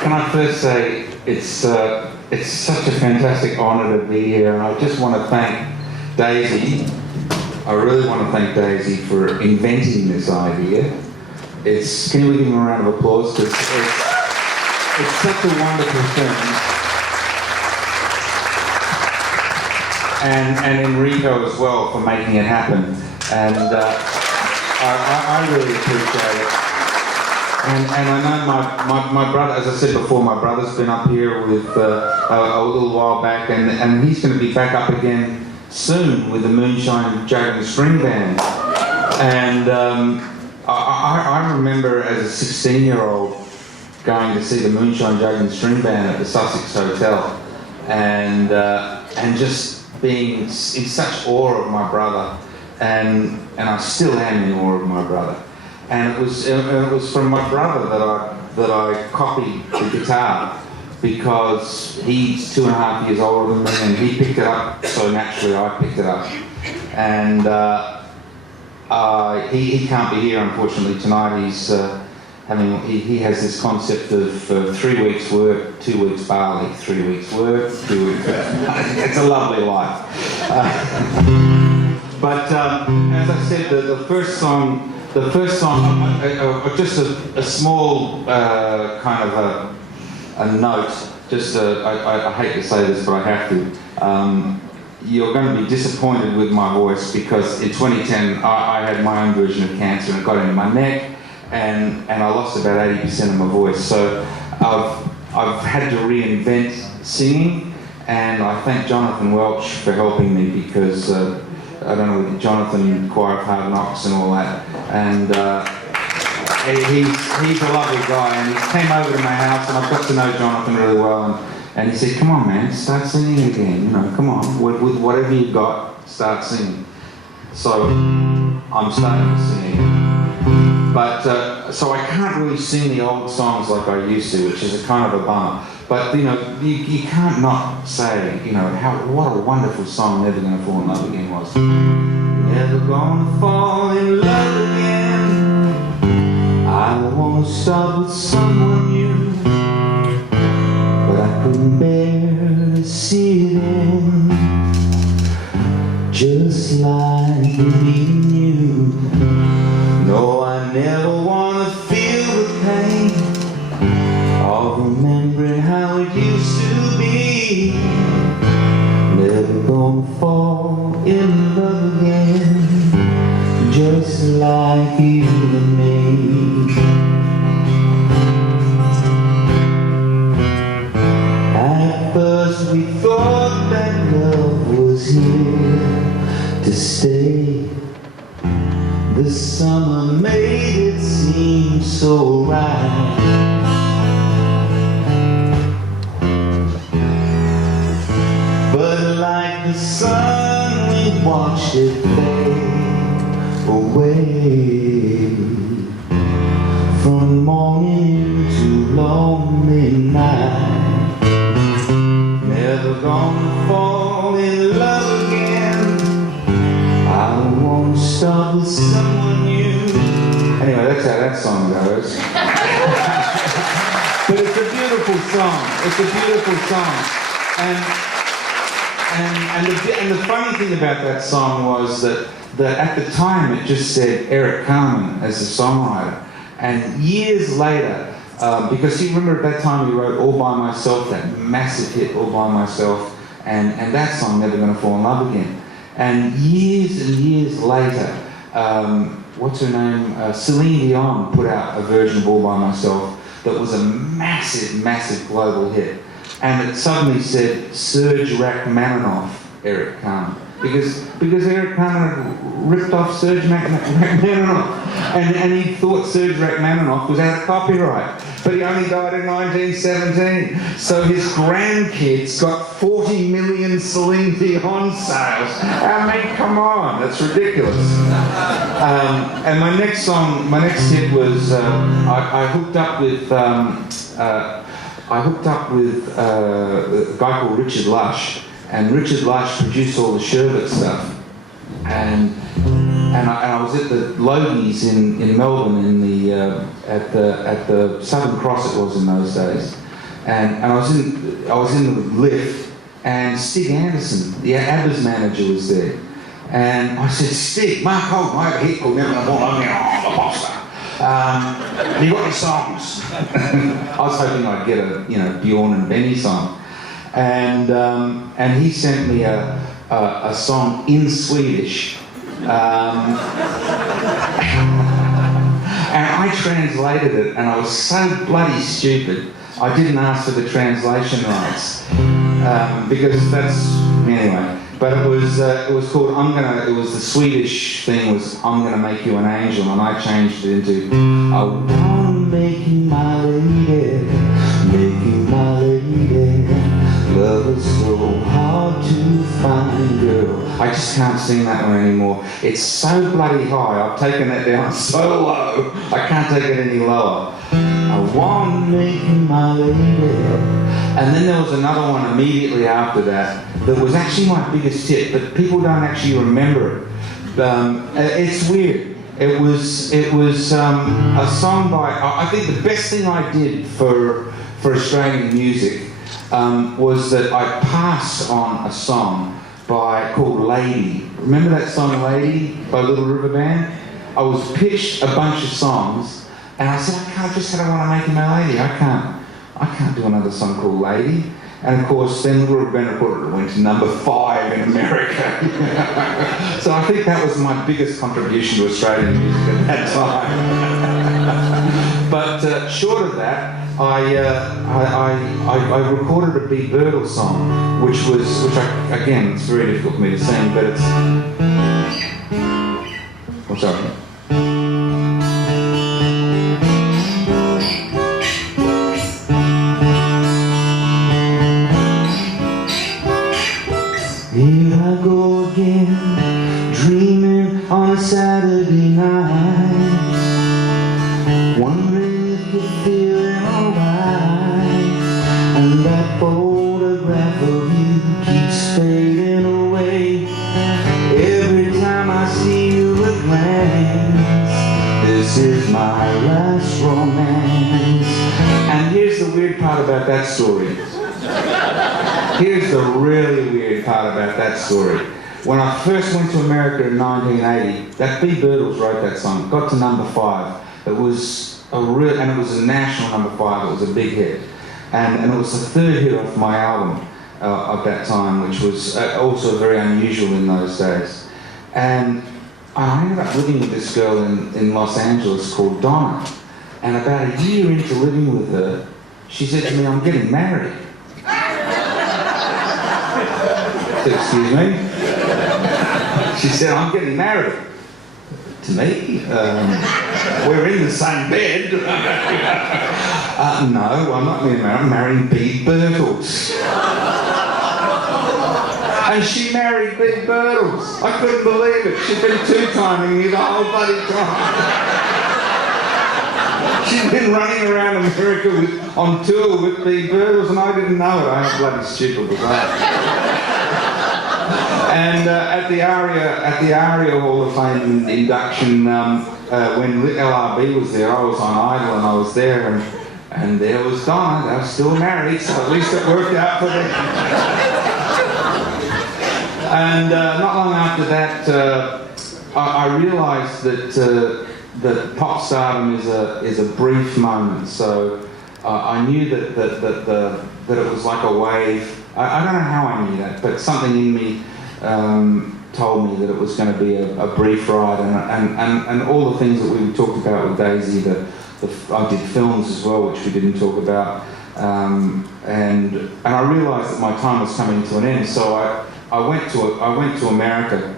Can I first say it's such a fantastic honour to be here, and I just want to thank Daisy. I really want to thank Daisy for inventing this idea. Can we give him a round of applause? Because it's such a wonderful thing. And Enrico as well for making it happen. And I really appreciate it. And I know my brother, as I said before, my brother's been up here with a little while back, and he's going to be back up again soon with the Moonshine Juggling String Band. And I remember as a 16-year-old going to see the Moonshine Juggling String Band at the Sussex Hotel, and just being in such awe of my brother, and I still am in awe of my brother. And it was from my brother that I copied the guitar, because he's 2.5 years older than me, and he picked it up, so naturally I picked it up. And he can't be here unfortunately tonight. He's he has this concept of 3 weeks work, 2 weeks Bali, 3 weeks work, 2 weeks. It's a lovely life. But as I said, the first song, just a small kind of a note. I hate to say this, but I have to. You're going to be disappointed with my voice, because in 2010 I had my own version of cancer, and it got into my neck, and I lost about 80% of my voice. So I've had to reinvent singing, and I thank Jonathan Welch for helping me, because I don't know, Jonathan, Choir of Hard Knocks and all that, and he's a lovely guy, and he came over to my house, and I've got to know Jonathan really well, and he said, "Come on, man, start singing again, come on, with whatever you've got, start singing." So I'm starting to sing again. But, so I can't really sing the old songs like I used to, which is a kind of a bummer. But, you can't not say, what a wonderful song Never Gonna Fall in Love Again was. Never gonna fall in love again. I wanna start with someone new, but I couldn't bear to see it end, just like meeting you. No, I never wanna feel the pain of remembering how it used to be. Never gonna fall in love again, just like you and me. At first we thought that love was here to stay. The summer made it seem so right. But like the sun, we watched it fade away, from morning to lonely night. Never gonna fall in love again. I won't start with someone new. Anyway, that's how that song goes. But it's a beautiful song. It's a beautiful song. And the funny thing about that song was that at the time it just said Eric Carmen as the songwriter. And years later, because you remember at that time he wrote All By Myself, that massive hit All By Myself, and that song, Never Gonna Fall in Love Again. And years later, what's her name? Celine Dion put out a version of All By Myself that was a massive global hit. And it suddenly said Serge Rachmaninoff, Eric Carmen. Because Eric Carmen ripped off Serge Rachmaninoff, and he thought Serge Rachmaninoff was out of copyright, but he only died in 1917. So his grandkids got 40 million Celine Dion sales. I mean, come on, that's ridiculous. And my next hit was I hooked up with a guy called Richard Lush. And Richard Lush produced all the Sherbet stuff, and I was at the Logies in Melbourne at the Southern Cross it was in those days, and I was in the lift, and Stig Anderson, the ABBA's manager, was there. And I said, Stig, Mark Holden over here called Never the Ball, I'm the poster. Have you got any songs? I was hoping I'd get a Bjorn and Benny song. And he sent me a song in Swedish. And I translated it, and I was so bloody stupid, I didn't ask for the translation rights. Because that's, anyway. But it was called it was the Swedish thing was I'm Gonna Make You an Angel, and I changed it into I wanna make you my lady, make you my lady. Love is so hard to find, girl. I just can't sing that one anymore. It's so bloody high, I've taken that down so low, I can't take it any lower. I wanna make you my lady. And then there was another one immediately after that was actually my biggest hit, but people don't actually remember it. It's weird. It was a song by, I think the best thing I did for Australian music was that I passed on a song called Lady. Remember that song Lady by Little River Band? I was pitched a bunch of songs, and I said, I just said I want to make you my lady. I can't do another song called Lady. And of course, then Little River Band recorded it, went to #5 in America. So I think that was my biggest contribution to Australian music at that time. But short of that, I recorded a Big Birdle song, which again, it's very difficult for me to sing, but it's... Oh, sorry. Here I go again, dreaming on a Saturday night, wondering if you're feeling alright, and that photograph of you keeps fading away. Every time I see you at glance, this is my last romance. And here's the weird part about that story. Here's the really weird part about that story. When I first went to America in 1980, that B. Birtles wrote that song. It got to #5. It was and it was a national #5. It was a big hit, and it was the third hit off my album at that time, which was also very unusual in those days. And I ended up living with this girl in Los Angeles called Donna. And about a year into living with her, she said to me, "I'm getting married." Excuse me? She said, "I'm getting married." To me? We're in the same bed. No, I'm not getting married. I'm marrying B. Birtles. And she married B. Birtles. I couldn't believe it. She'd been two-timing me the whole bloody time. She'd been running around America on tour with B. Birtles, and I didn't know it. I was bloody stupid with that. And at the ARIA Hall of Fame induction, when LRB was there, I was on Idol and I was there, and there was Donna. They were still married, so at least it worked out for them. And not long after that, I realised that pop stardom is a brief moment. So I knew that it was like a wave. I don't know how I knew that, but something in me told me that it was going to be a brief ride, and all the things that we talked about with Daisy. I did films as well, which we didn't talk about, and I realised that my time was coming to an end. So I went to America,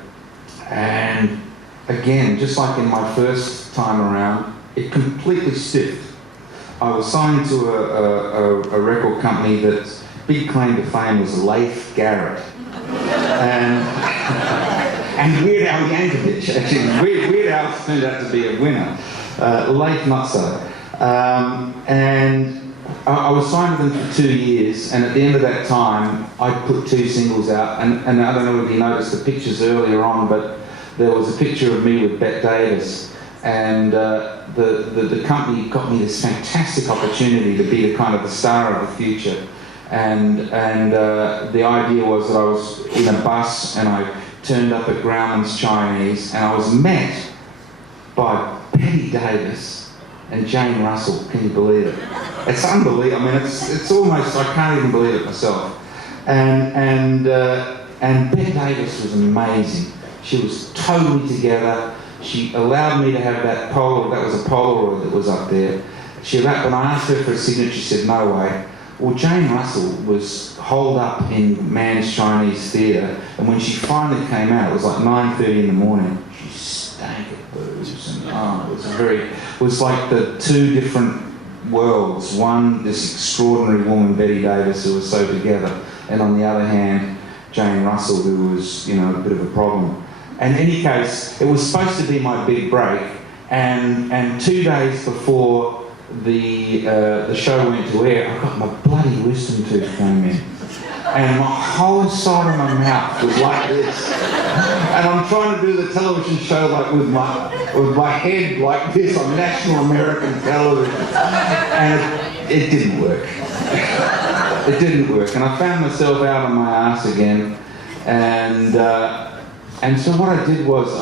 and again, just like in my first time around, it completely stiffed. I was signed to a record company that's big claim to fame was Leif Garrett. And Weird Al Yankovic, actually. Weird Al turned out to be a winner. Leif not so. And I was signed with them for 2 years, and at the end of that time, I put 2 singles out, and I don't know if you noticed the pictures earlier on, but there was a picture of me with Bette Davis, and the company got me this fantastic opportunity to be the kind of the star of the future. And the idea was that I was in a bus and I turned up at Grauman's Chinese, and I was met by Betty Davis and Jane Russell. Can you believe it? It's unbelievable. I mean, it's almost, I can't even believe it myself. And Betty Davis was amazing. She was totally together. She allowed me to have that Polaroid. That was a Polaroid that was up there. When I asked her for a signature, she said, no way. Well, Jane Russell was holed up in Mann's Chinese Theatre, and when she finally came out, it was like 9:30 in the morning. She stank of booze, and it was like the two different worlds. One, this extraordinary woman, Betty Davis, who was so together, and on the other hand, Jane Russell, who was, a bit of a problem. And in any case, it was supposed to be my big break, and 2 days before the show went to air, I got my bloody wisdom tooth came in, and my whole side of my mouth was like this, and I'm trying to do the television show like with my head like this on national American television, and it didn't work. It didn't work, and I found myself out on my ass again, and so what I did was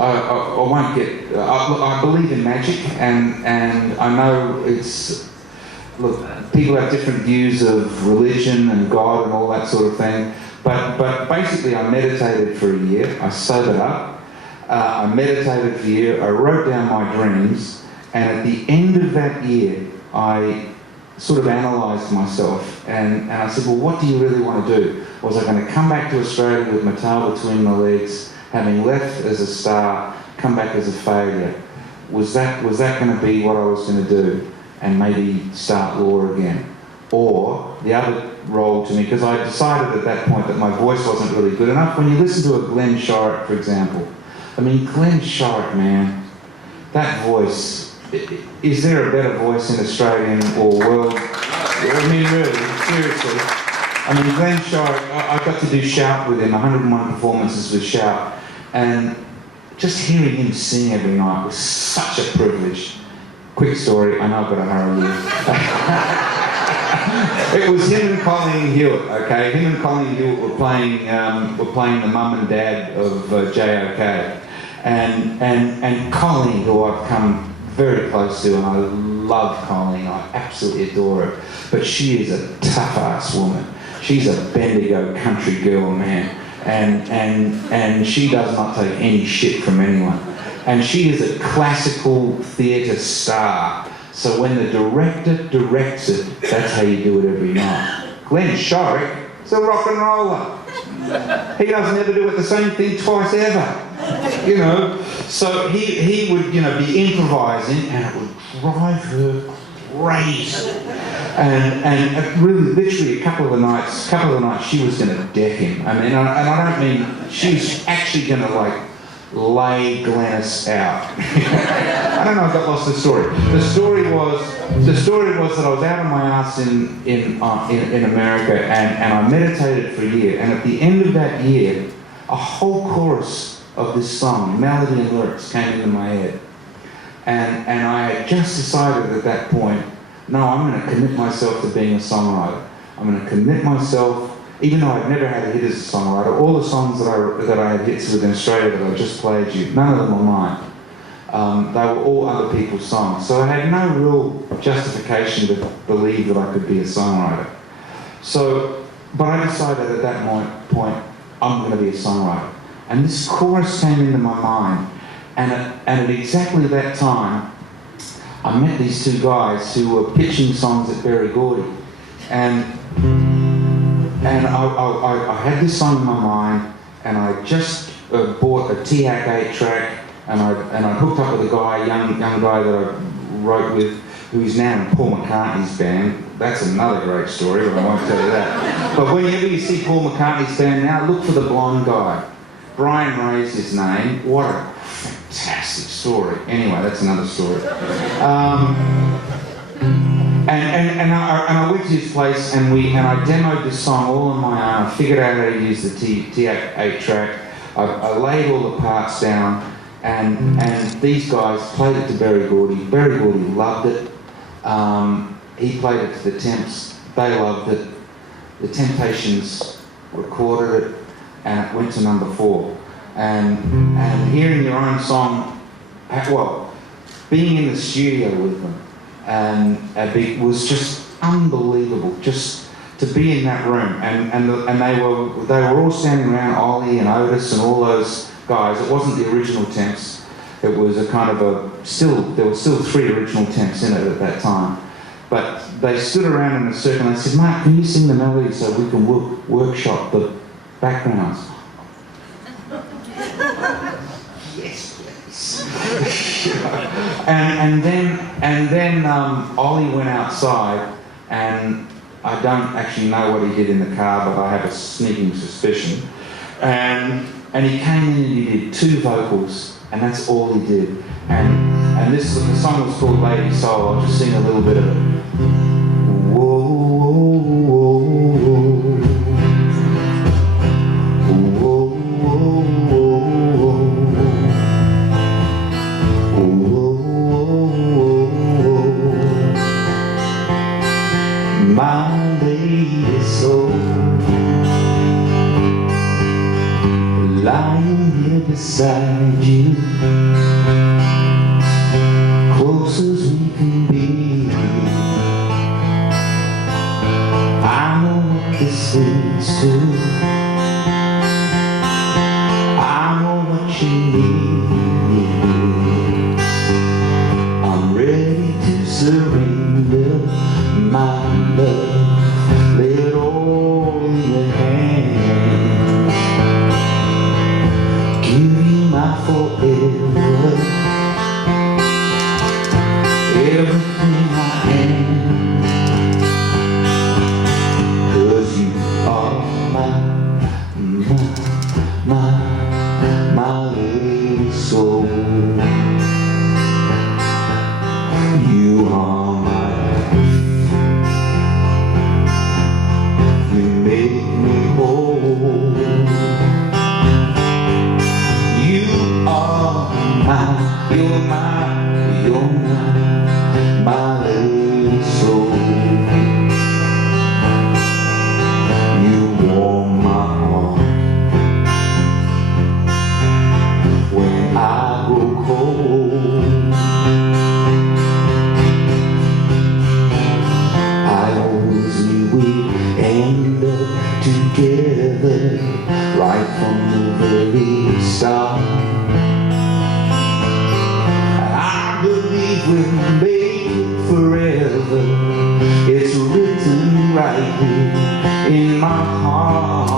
I believe in magic, and I know people have different views of religion and God and all that sort of thing, but basically I meditated for a year. I sobered up, I meditated for a year, I wrote down my dreams, and at the end of that year I sort of analysed myself, and I said, well, what do you really want to do? Was I going to come back to Australia with my tail between my legs, having left as a star, come back as a failure? Was that going to be what I was going to do, and maybe start law again? Or the other role to me, because I decided at that point that my voice wasn't really good enough. When you listen to a Glenn Shorrock, for example, I mean, Glenn Shorrock, man, that voice, is there a better voice in Australian or world? I mean, really, seriously. I mean, Glenn Shorrock, I got to do Shout with him, 101 performances with Shout, and just hearing him sing every night was such a privilege. Quick story, I know I've got to hurry you. It was him and Colleen Hewitt, okay? Him and Colleen Hewitt were playing the mum and dad of JOK. And Colleen, who I've come very close to, and I love Colleen, I absolutely adore her, but she is a tough-ass woman. She's a Bendigo country girl, man, and she does not take any shit from anyone. And she is a classical theatre star, so when the director directs it, that's how you do it every night. Glenn Shorrock is a rock and roller. He doesn't ever do it the same thing twice ever, So he would, be improvising, and it would drive her crazy. And really, literally, a couple of the nights, she was going to deck him. I mean, and I don't mean she was actually going to lay Glennis out. I don't know. I got lost in the story. The story was that I was out on my ass in America, and I meditated for a year. And at the end of that year, a whole chorus of this song, melody and lyrics, came into my head. And I had just decided at that point, no, I'm going to commit myself to being a songwriter. I'm going to commit myself, even though I'd never had a hit as a songwriter. All the songs that I had hits with in Australia that I just played you, none of them were mine. They were all other people's songs. So I had no real justification to believe that I could be a songwriter. But I decided at that point, I'm going to be a songwriter. And this chorus came into my mind. And at exactly that time, I met these two guys who were pitching songs at Berry Gordy. And I had this song in my mind, and I just bought a TAC 8-track, and I hooked up with a guy, young guy that I wrote with, who's now in Paul McCartney's band. That's another great story, but I won't tell you that. But whenever you see Paul McCartney's band now, look for the blonde guy. Brian Ray's his name. What a fantastic story. Anyway, that's another story. And I went to his place, and I demoed this song all on my own. I figured out how to use the TAC 8-track. I laid all the parts down, And these guys played it to Berry Gordy. Berry Gordy loved it. He played it to the Temps. They loved it. The Temptations recorded it, and it went to number 4. And hearing your own song, well, being in the studio with them, and it was just unbelievable. Just to be in that room, and they were all standing around, Ollie and Otis and all those guys. It wasn't the original Temps. It was a kind of there were still 3 original Temps in it at that time. But they stood around in a circle and they said, "Mark, can you sing the melody so we can workshop the backgrounds?" Yes, please. and then Ollie went outside, and I don't actually know what he did in the car, but I have a sneaking suspicion. And he came in and he did 2 vocals, and that's all he did. And the song was called Lady Soul. I'll just sing a little bit of it. Whoa, whoa, whoa, whoa, whoa, my lady soul, lying here beside you, close as we can be. I know what this leads to. I know what you need. I'm ready to surrender my love. Lay it all in your hands. Give you my forever. Everything I am, 'cause you are my lady soul. You are my life. You make me whole. You are you're my lady soul. You warm my heart when I grow cold. I always knew we'd end up together right from the very start. I believe we'll make it forever. It's written right here in my heart.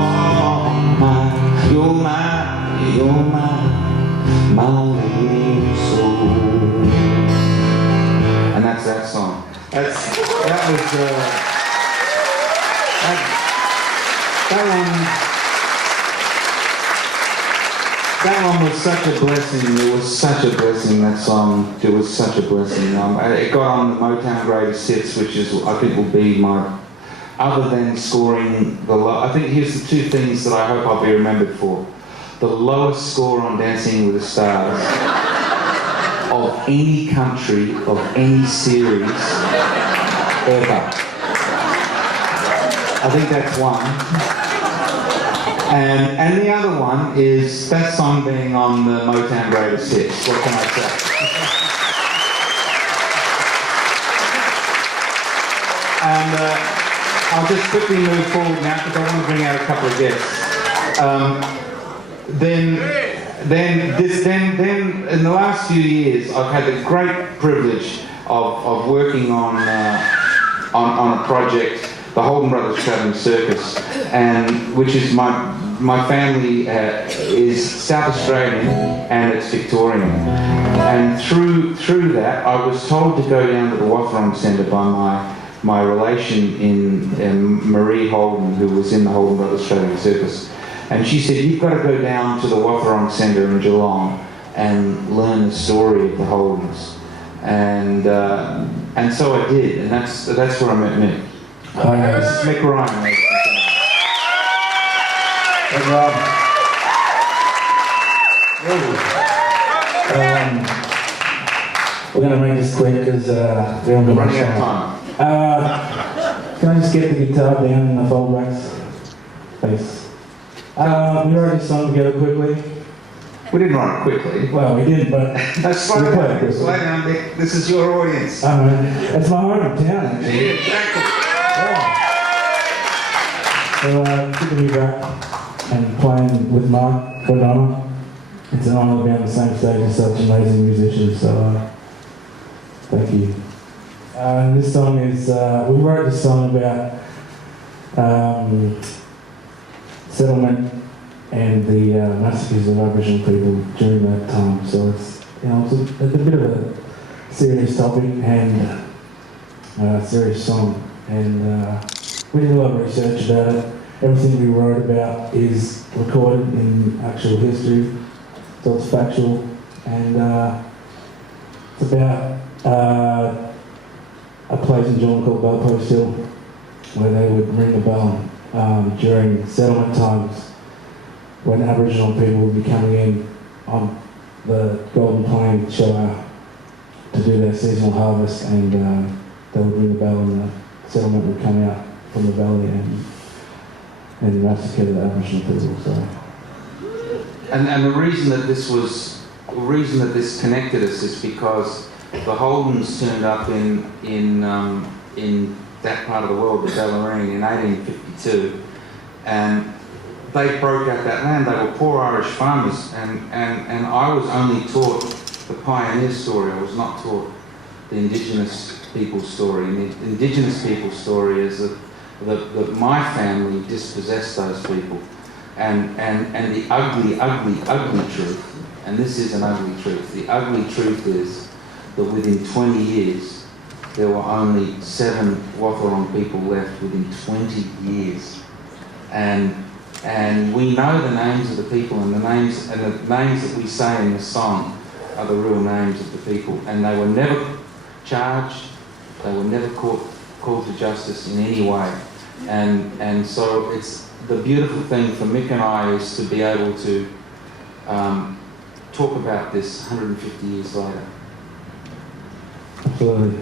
Oh, you're my lady soul. And that's that song. That one was such a blessing. It was such a blessing, that song. It was such a blessing. It got on the Motown Greatest Hits, which is, I think, will be my, other than scoring I think here's the 2 things that I hope I'll be remembered for. The lowest score on Dancing with the Stars of any country, of any series, ever. I think that's one. And the other one is that song being on the Motown Greatest Hits. What can I say? And I'll just quickly move forward now because I want to bring out a couple of guests. Then in the last few years, I've had the great privilege of working on a project, the Holden Brothers Travelling Circus, and which is my family is South Australian and it's Victorian, and through that I was told to go down to the Wathaurong Centre by my relation in Marie Holden, who was in the Holden Brothers Travelling Circus, and she said, "You've got to go down to the Wathaurong Centre in Geelong and learn the story of the Holdens," and so I did, and that's where I met Mick. Hi, this is Mick Ryan. And, we're going to make this quick because we're on the Running out of time. Can I just get the guitar down in the foldbacks? Please. We wrote this song together quickly. We didn't write it quickly. Well, we did, but No, slow we played it down, quickly. slow down, Dick. This is your audience. I mean, it's my hometown, actually. Yeah, exactly. So, good to be back and playing with Mark Cardona. It's an honour to be on the same stage as such amazing musicians, so thank you. And this song is, we wrote this song about settlement and the massacres of Aboriginal people during that time. So it's, it's a bit of a serious topic and a serious song. And we did a lot of research about it. Everything we wrote about is recorded in actual history, so it's factual. And it's about a place in Geelong called Bellpost Hill, where they would ring a bell during settlement times when Aboriginal people would be coming in on the Golden Plain Shire to do their seasonal harvest, and they would ring the bell and the settlement would come out from the valley and massacre the Aboriginal people. So. And the reason that this connected us is because the Holdens turned up in that part of the world, the Bellarine, in 1852, and they broke out that land. They were poor Irish farmers, and I was only taught the pioneer story. I was not taught the Indigenous people's story. And the Indigenous people's story is that my family dispossessed those people, and the ugly, ugly, ugly truth, and this is an ugly truth. The ugly truth is that within 20 years, there were only 7 Wathaurong people left within 20 years. And we know the names of the people, and the names that we say in the song are the real names of the people. And they were never charged, they were never called to justice in any way. And so it's the beautiful thing for Mick and I is to be able to talk about this 150 years later. Absolutely.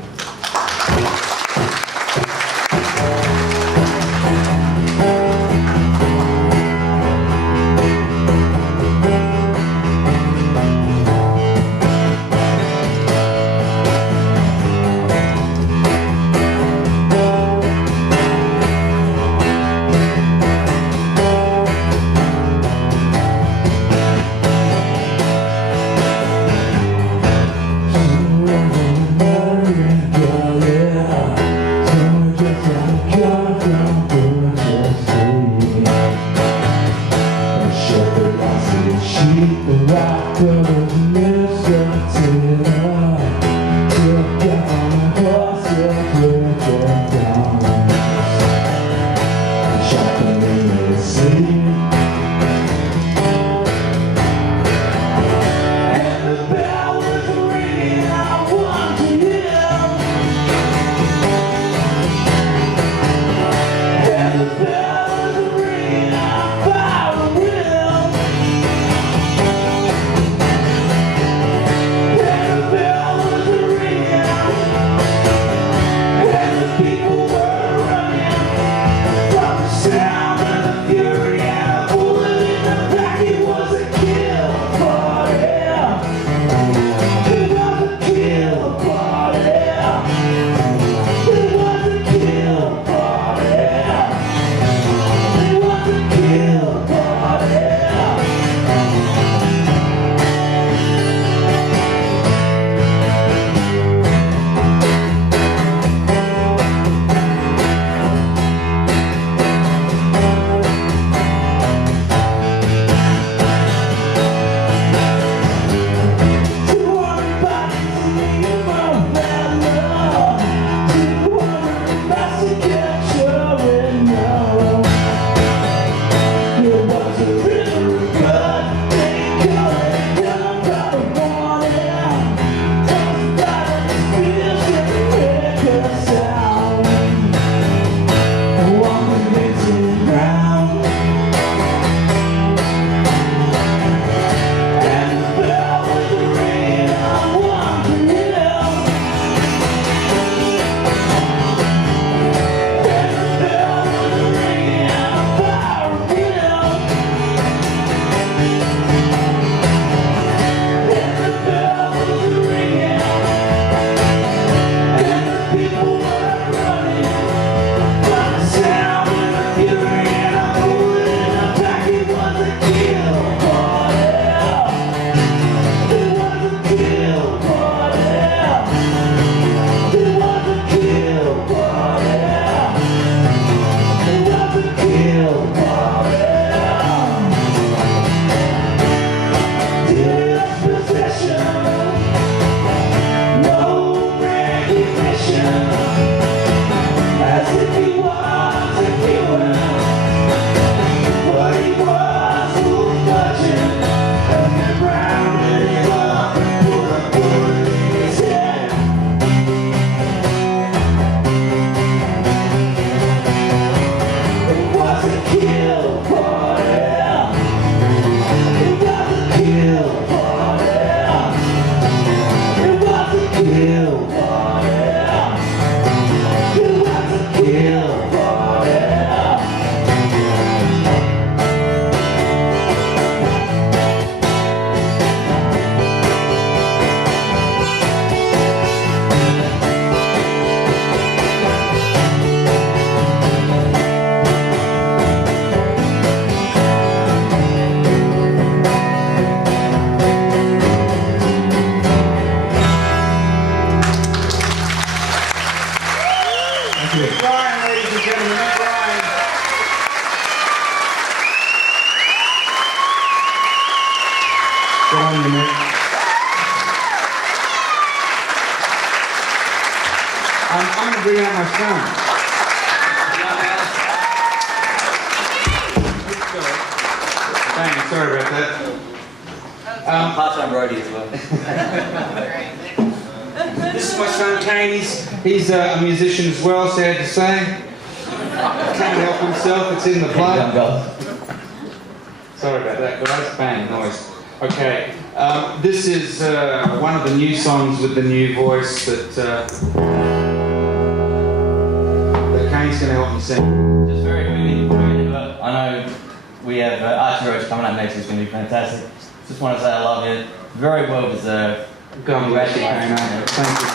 I'm going to bring out my son. Thanks, sorry about that. Part-time roadie as well. This is my son Kane. He's a musician as well, sad to say. Can't help himself, it's in the blood. Sorry about that, guys. Bang, noise. Okay, this is one of the new songs with the new voice that Kane's going to help me sing. Just very quickly before we get into it, I know we have Archie Roach coming up next, who's going to be fantastic. Just want to say I love you. Very well deserved. God bless you, Kane. Thank you.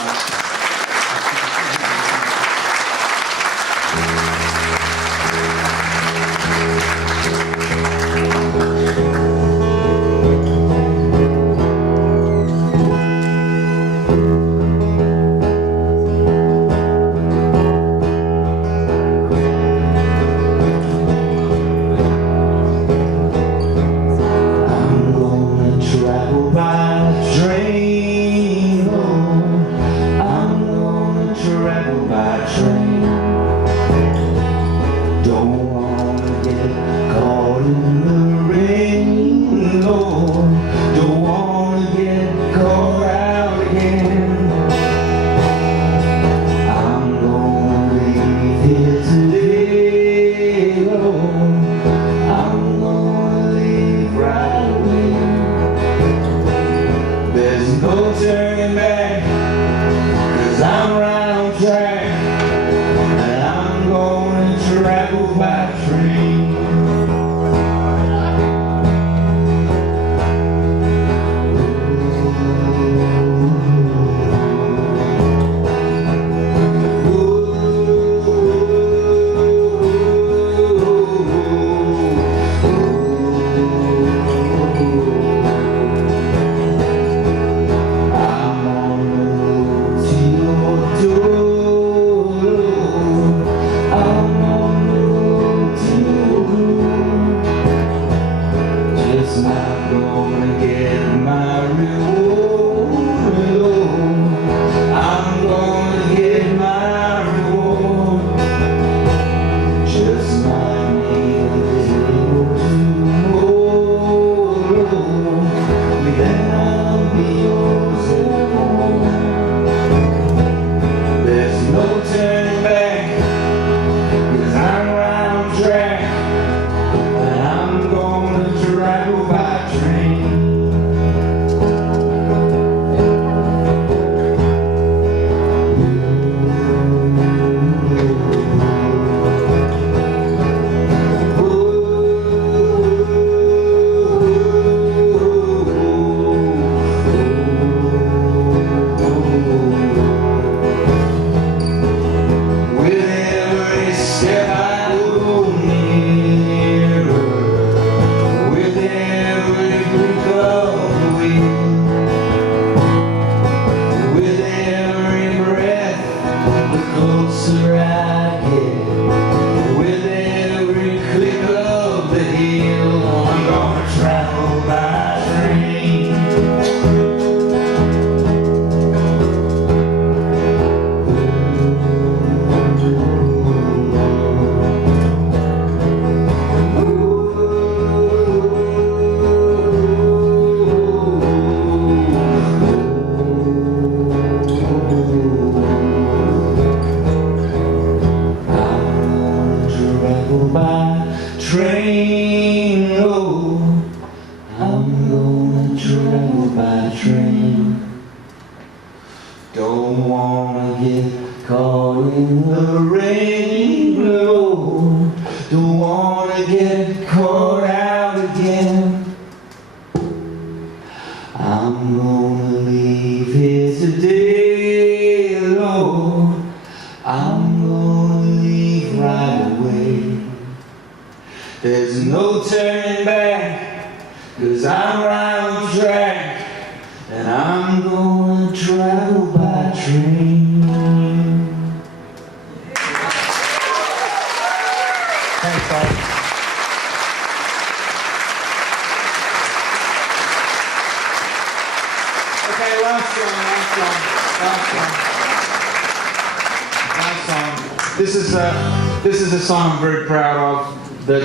This is a song I'm very proud of. That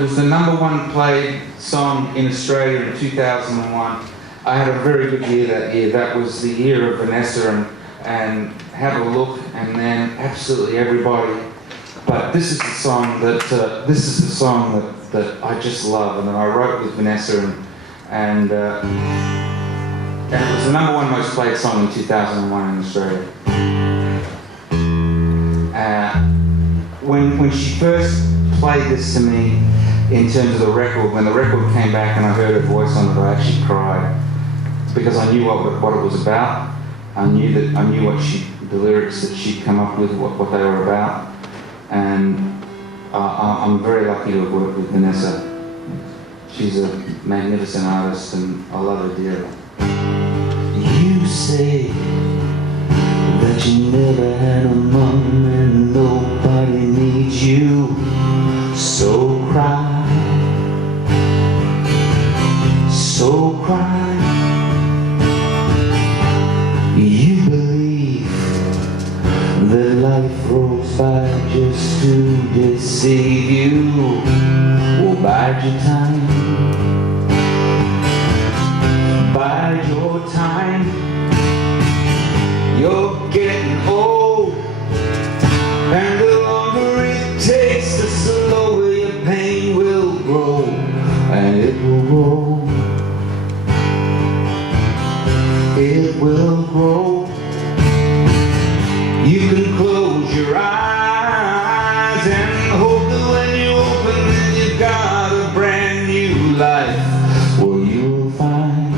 was the #1 played song in Australia in 2001. I had a very good year that year. That was the year of Vanessa and Have a Look, and then absolutely everybody. But this is the song that I just love, and I wrote with Vanessa, and it was the #1 most played song in 2001 in Australia. When she first played this to me, in terms of the record, when the record came back and I heard her voice on it, I actually cried because I knew what it was about. I knew the lyrics that she'd come up with, what they were about, and I'm very lucky to have worked with Vanessa. She's a magnificent artist, and I love her dearly. You say that you never had a mom and nobody needs you, so cry, so cry. You believe that life rolls by just to deceive you. Well, bide your time, bide your time. You're getting old, and the longer it takes, the slower your pain will grow, and it will grow. It will grow. You can close your eyes and hope that when you open them, you've got a brand new life. Well, you'll find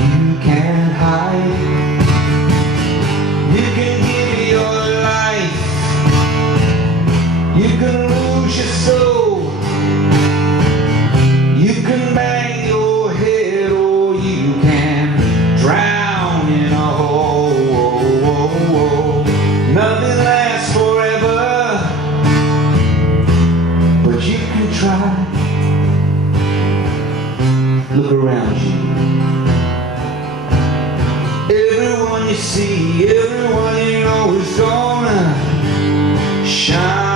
you can't hide. You can give your life. You can lose your soul. You can bang your head, or you can drown in a hole. Nothing lasts forever, but you can try. Look around you. Everyone you see, everyone you know is gonna shine.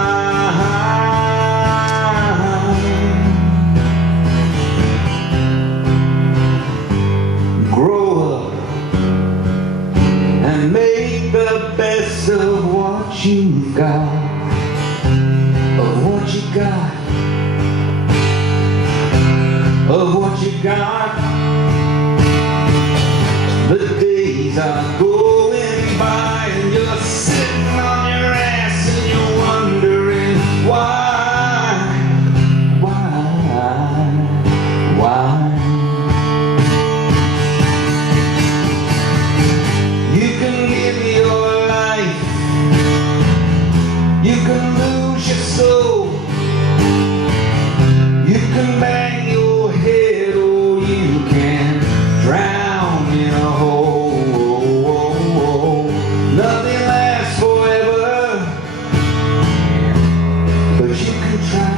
Of what you've got, of what you got, of what you got. The days are going by and you're sitting on your ass and you're wondering why. You can give your life, you can lose your soul, you can bang your head, or you can drown in a hole. Nothing lasts forever, but you can try.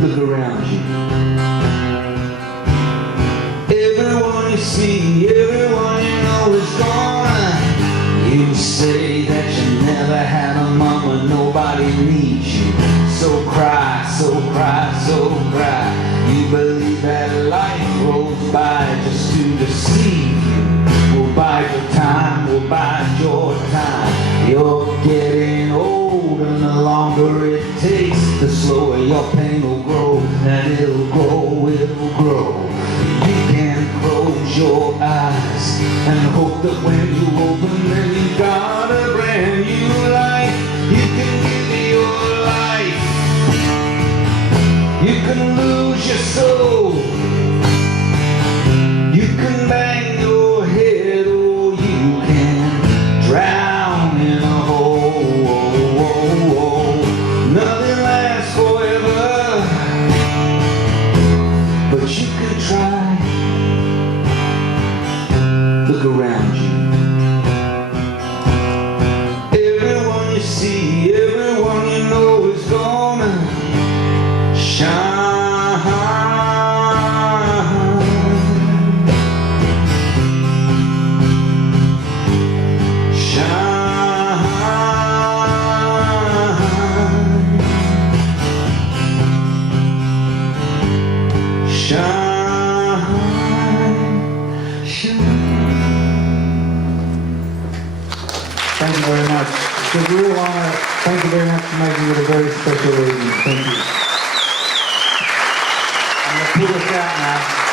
Look around you. Everyone you see, everyone you know is gonna. You say that you never had a mama, nobody needs you. So cry, so cry, so cry. You believe that life rolls by just to deceive you. We'll bide your time, we'll bide your time. You're getting old, and the longer it takes, the slower your pain will grow. And it'll grow, it'll grow. You can close your eyes and hope that when you open them, you got a brand new life. You can give your life, you can lose your soul, you can bang your head, or you can drown in a hole. Nothing lasts forever, but you can try. Look around you. Everyone you see, everyone you know is gonna shine. a real honour. Thank you very much for making it a very special evening. Thank you. I'm going to pull this out now.